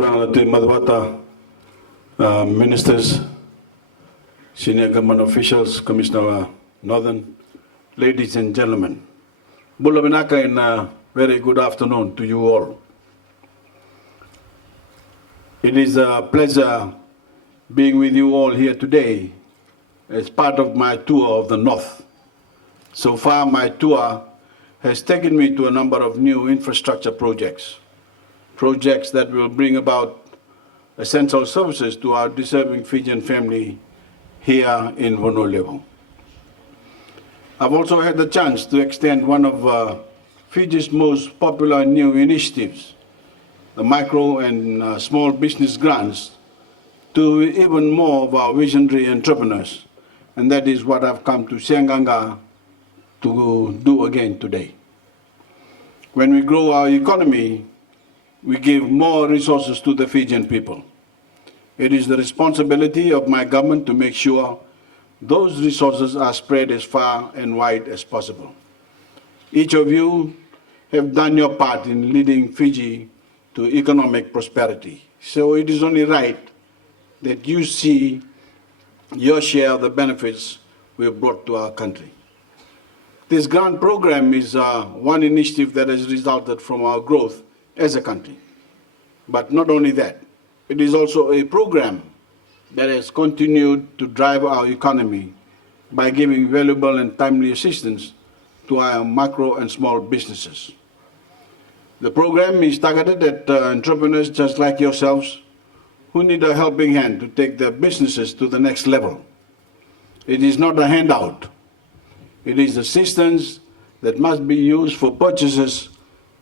Turanga te Madhwata, ministers, senior government officials, Commissioner Northern, ladies and gentlemen. Bulavinaka and very good afternoon to you all. It is a pleasure being with you all here today as part of my tour of the North. So far, my tour has taken me to a number of new infrastructure projects that will bring about essential services to our deserving Fijian family here in Voreqe. I've also had the chance to extend one of Fiji's most popular new initiatives, the micro and small business grants, to even more of our visionary entrepreneurs. And that is what I've come to Seaqaqa to do again today. When we grow our economy, we give more resources to the Fijian people. It is the responsibility of my government to make sure those resources are spread as far and wide as possible. Each of you have done your part in leading Fiji to economic prosperity. So it is only right that you see your share of the benefits we have brought to our country. This grant program is one initiative that has resulted from our growth as a country. But not only that, it is also a program that has continued to drive our economy by giving valuable and timely assistance to our micro and small businesses. The program is targeted at entrepreneurs just like yourselves who need a helping hand to take their businesses to the next level. It is not a handout. It is assistance that must be used for purchases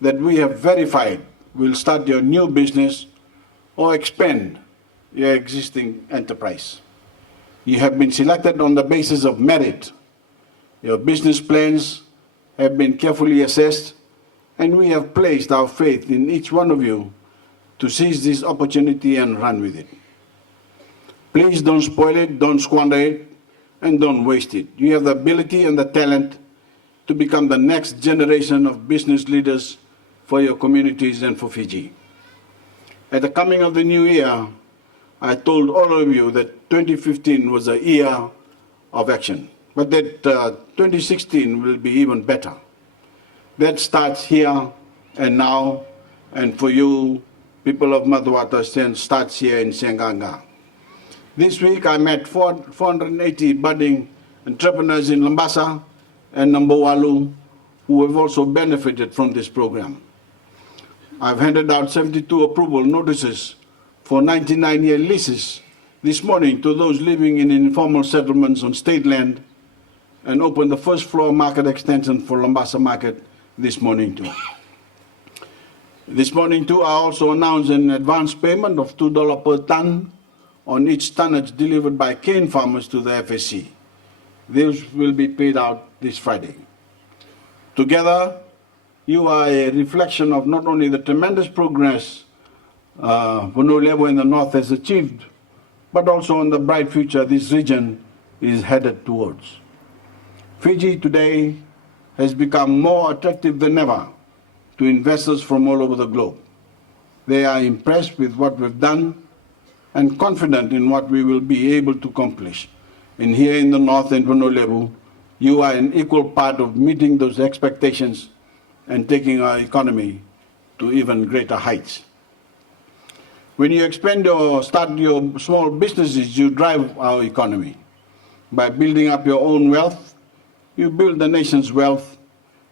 that we have verified will start your new business or expand your existing enterprise. You have been selected on the basis of merit. Your business plans have been carefully assessed, and we have placed our faith in each one of you to seize this opportunity and run with it. Please don't spoil it, don't squander it, and don't waste it. You have the ability and the talent to become the next generation of business leaders for your communities and for Fiji. At the coming of the new year, I told all of you that 2015 was a year of action, but that 2016 will be even better. That starts here and now, and for you, people of Madhwata, starts here in Seaqaqa. This week I met 480 budding entrepreneurs in Lambasa and Nambowalu who have also benefited from this program. I've handed out 72 approval notices for 99-year leases this morning to those living in informal settlements on state land, and opened the first floor market extension for Lambasa Market this morning too. This morning too, I also announced an advance payment of $2 per ton on each tonnage delivered by cane farmers to the FSC. These will be paid out this Friday. Together, you are a reflection of not only the tremendous progress Voreqe in the North has achieved, but also on the bright future this region is headed towards. Fiji today has become more attractive than ever to investors from all over the globe. They are impressed with what we've done and confident in what we will be able to accomplish. And here in the North and Voreqe, you are an equal part of meeting those expectations and taking our economy to even greater heights. When you expand or start your small businesses, you drive our economy. By building up your own wealth, you build the nation's wealth,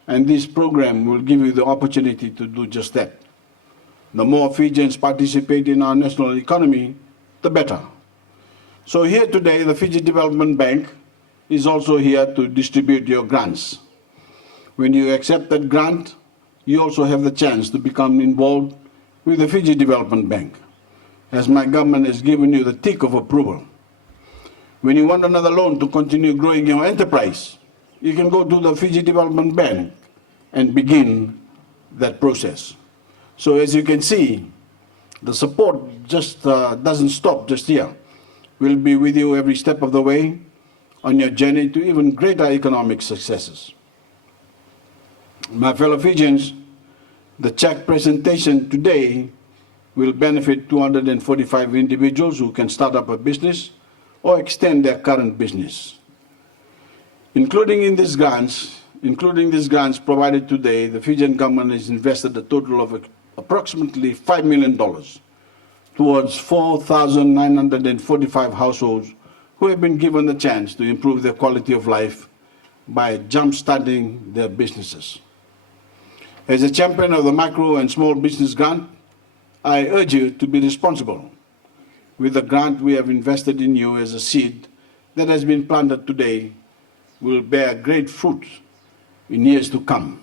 and this program will give you the opportunity to do just that. The more Fijians participate in our national economy, the better. So here today, the Fiji Development Bank is also here to distribute your grants. When you accept that grant, you also have the chance to become involved with the Fiji Development Bank, as my government has given you the tick of approval. When you want another loan to continue growing your enterprise, you can go to the Fiji Development Bank and begin that process. So as you can see, the support just doesn't stop just here. We'll be with you every step of the way on your journey to even greater economic successes. My fellow Fijians, the check presentation today will benefit 245 individuals who can start up a business or extend their current business. Including these grants provided today, the Fijian government has invested a total of approximately $5 million towards 4,945 households who have been given the chance to improve their quality of life by jump-starting their businesses. As a champion of the micro and small business grant, I urge you to be responsible with the grant we have invested in you as a seed that has been planted today will bear great fruit in years to come.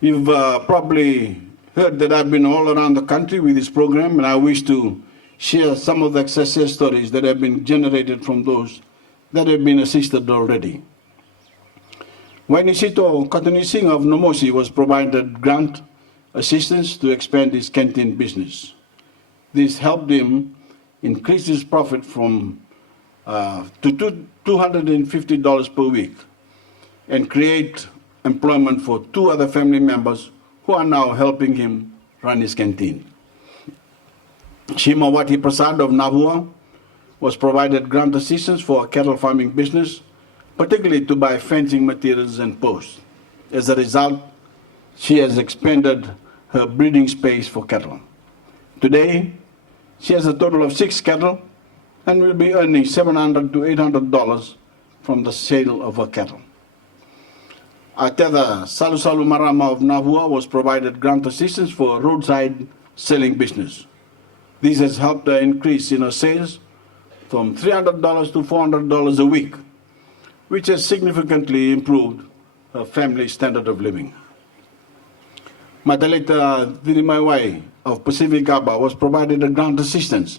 You've probably heard that I've been all around the country with this program, and I wish to share some of the success stories that have been generated from those that have been assisted already. Wainisito Katanising of Namosi was provided grant assistance to expand his canteen business. This helped him increase his profit from to $250 per week and create employment for 2 other family members who are now helping him run his canteen. Shimawati Prasad of Navua was provided grant assistance for a cattle farming business, particularly to buy fencing materials and posts. As a result, she has expanded her breeding space for cattle. Today, she has a total of 6 cattle and will be earning $700 to $800 from the sale of her cattle. Ateda Salusalu Marama of Navua was provided grant assistance for a roadside selling business. This has helped her increase in her sales from $300 to $400 a week, which has significantly improved her family's standard of living. Madalita Dirimaiwai of Pacific Gaba was provided a grant assistance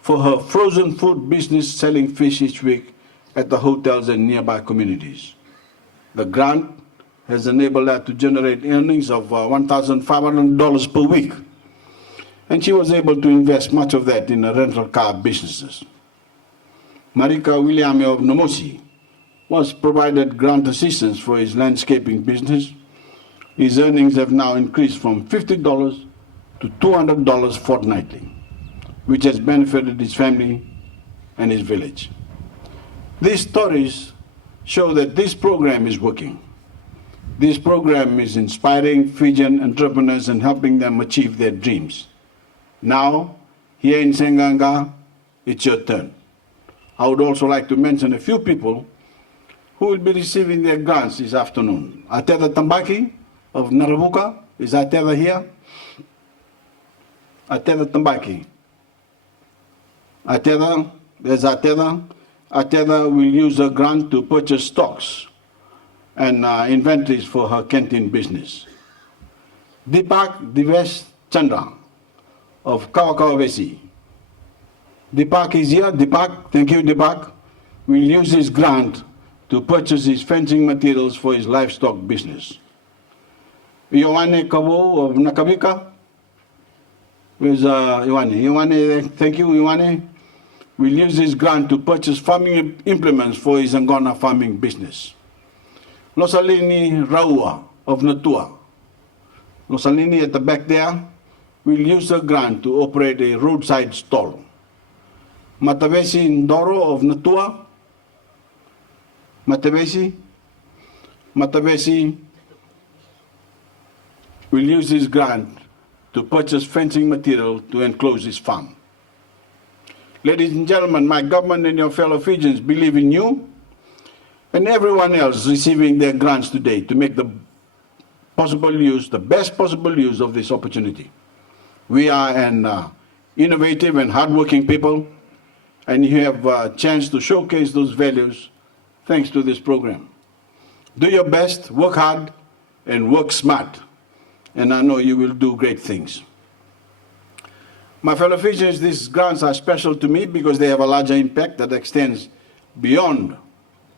for her frozen food business selling fish each week at the hotels and nearby communities. The grant has enabled her to generate earnings of $1,500 per week, and she was able to invest much of that in her rental car businesses. Marika Williame of Namosi was provided grant assistance for his landscaping business. His earnings have now increased from $50 to $200 fortnightly, which has benefited his family and his village. These stories show that this program is working. This program is inspiring Fijian entrepreneurs and helping them achieve their dreams. Now, here in Seaqaqa, it's your turn. I would also like to mention a few people who will be receiving their grants this afternoon. Ateda Tambaki of Narabuka, is Ateda here? Ateda Tambaki. Ateda, there's Ateda. Ateda will use a grant to purchase stocks and inventories for her canteen business. Deepak Divesh Chandra of Kawakawavesi. Deepak is here. Deepak, thank you, Deepak. Will use his grant to purchase his fencing materials for his livestock business. Ioane Kabo of Nakabika. Where's Ioane? Ioane, thank you, Ioane. Will use his grant to purchase farming implements for his Angona farming business. Losalini Raua of Natua. Losalini at the back there will use a grant to operate a roadside stall. Matavesi Ndoro of Natua. Matavesi will use his grant to purchase fencing material to enclose his farm. Ladies and gentlemen, my government and your fellow Fijians believe in you and everyone else receiving their grants today to make the best possible use of this opportunity. We are an innovative and hardworking people, and you have a chance to showcase those values thanks to this program. Do your best, work hard, and work smart, and I know you will do great things. My fellow Fijians, these grants are special to me because they have a larger impact that extends beyond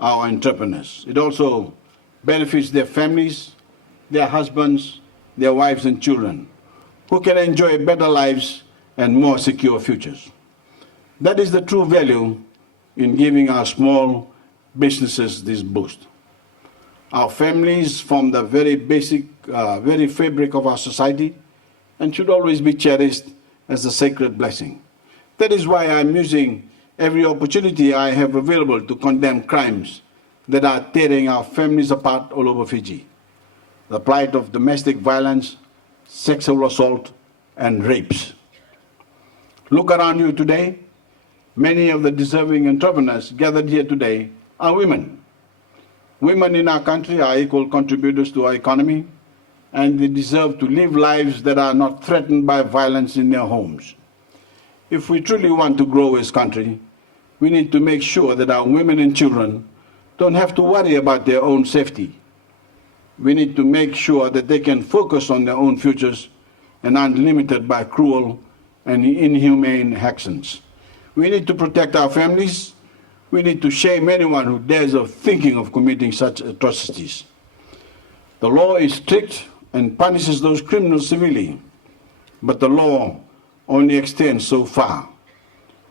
our entrepreneurs. It also benefits their families, their husbands, their wives and children, who can enjoy better lives and more secure futures. That is the true value in giving our small businesses this boost. Our families form the very basic, very fabric of our society, and should always be cherished as a sacred blessing. That is why I'm using every opportunity I have available to condemn crimes that are tearing our families apart all over Fiji. The plight of domestic violence, sexual assault, and rapes. Look around you today. Many of the deserving entrepreneurs gathered here today are women. Women in our country are equal contributors to our economy, and they deserve to live lives that are not threatened by violence in their homes. If we truly want to grow as a country, we need to make sure that our women and children don't have to worry about their own safety. We need to make sure that they can focus on their own futures and aren't limited by cruel and inhumane actions. We need to protect our families. We need to shame anyone who dares of thinking of committing such atrocities. The law is strict and punishes those criminals severely, but the law only extends so far.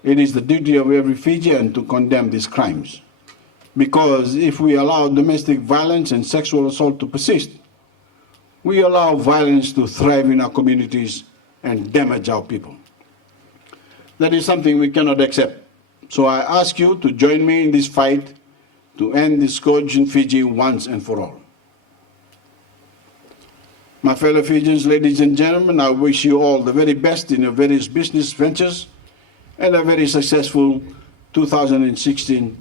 It is the duty of every Fijian to condemn these crimes, because if we allow domestic violence and sexual assault to persist, we allow violence to thrive in our communities and damage our people. That is something we cannot accept. So I ask you to join me in this fight to end this scourge in Fiji once and for all. My fellow Fijians, ladies and gentlemen, I wish you all the very best in your various business ventures and a very successful 2016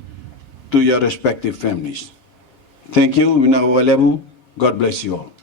to your respective families. Thank you. God bless you all.